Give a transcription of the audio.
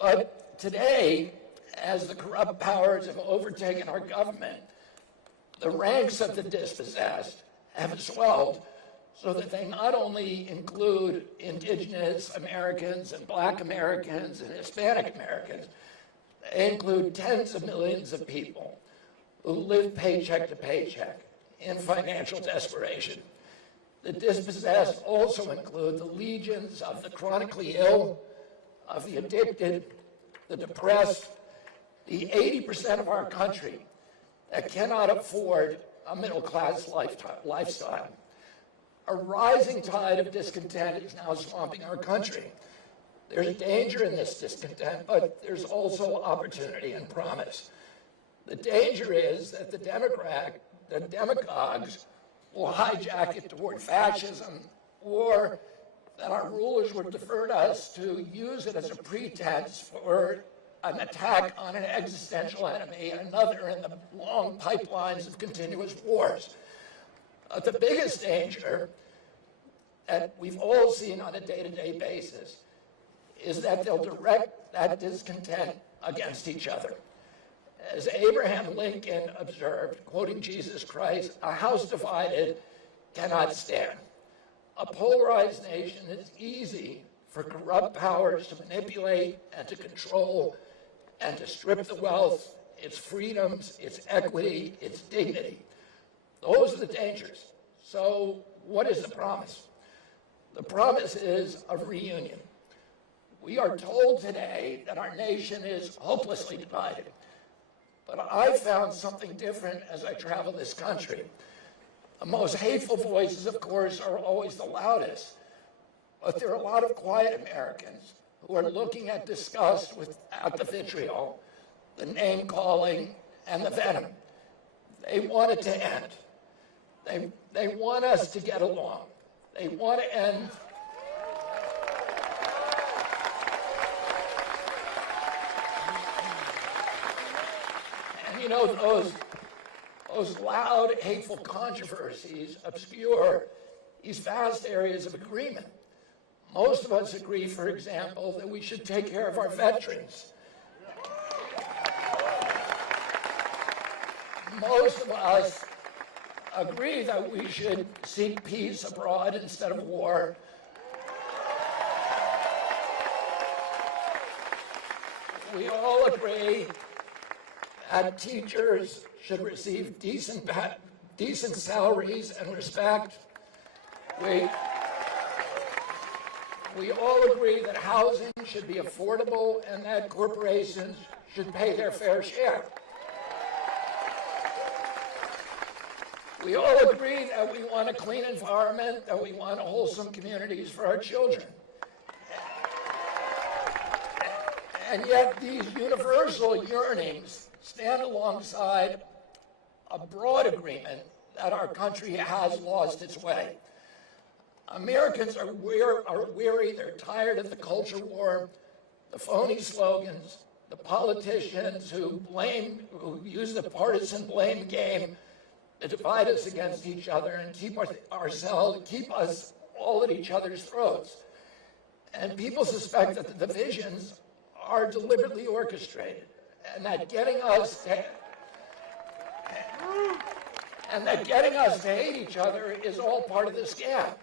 But today, as the corrupt powers have overtaken our government, the ranks of the dispossessed have swelled so that they not only include indigenous Americans and Black Americans and Hispanic Americans, they include tens of millions of people who live paycheck to paycheck in financial desperation. The dispossessed also include the legions of the chronically ill, of the addicted, the depressed, the 80% of our country that cannot afford a middle-class lifestyle. A rising tide of discontent is now swamping our country. There's danger in this discontent, but there's also opportunity and promise. The danger is that the demagogues will hijack it toward fascism, or that our rulers will divert us to use it as a pretense for an attack on an existential enemy, another in the long pipelines of continuous wars. The biggest danger that we've all seen on a day-to-day basis is that they'll direct that discontent against each other. As Abraham Lincoln observed, quoting Jesus Christ, "A house divided cannot stand." A polarized nation is easy for corrupt powers to manipulate and to control and to strip the wealth, its freedoms, its equity, its dignity. Those are the dangers. So what is the promise? The promise is a reunion. We are told today that our nation is hopelessly divided. But I found something different as I travel this country. The most hateful voices, of course, are always the loudest. But there are a lot of quiet Americans who are looking at disgust without the vitriol, the name-calling, and the venom. They want it to end. They want us to get along. They want to end. And you know, those loud, hateful controversies obscure these vast areas of agreement. Most of us agree, for example, that we should take care of our veterans. Most of us agree that we should seek peace abroad instead of war. We all agree that teachers should receive decent salaries and respect. We all agree that housing should be affordable and that corporations should pay their fair share. We all agree that we want a clean environment, that we want wholesome communities for our children. And yet these universal yearnings stand alongside a broad agreement that our country has lost its way. Americans are weary, they're tired of the culture war, the phony slogans, the politicians who use the partisan blame game to divide us against each other and keep us all at each other's throats. And people suspect that the divisions are deliberately orchestrated, and that getting us to hate each other is all part of the scam.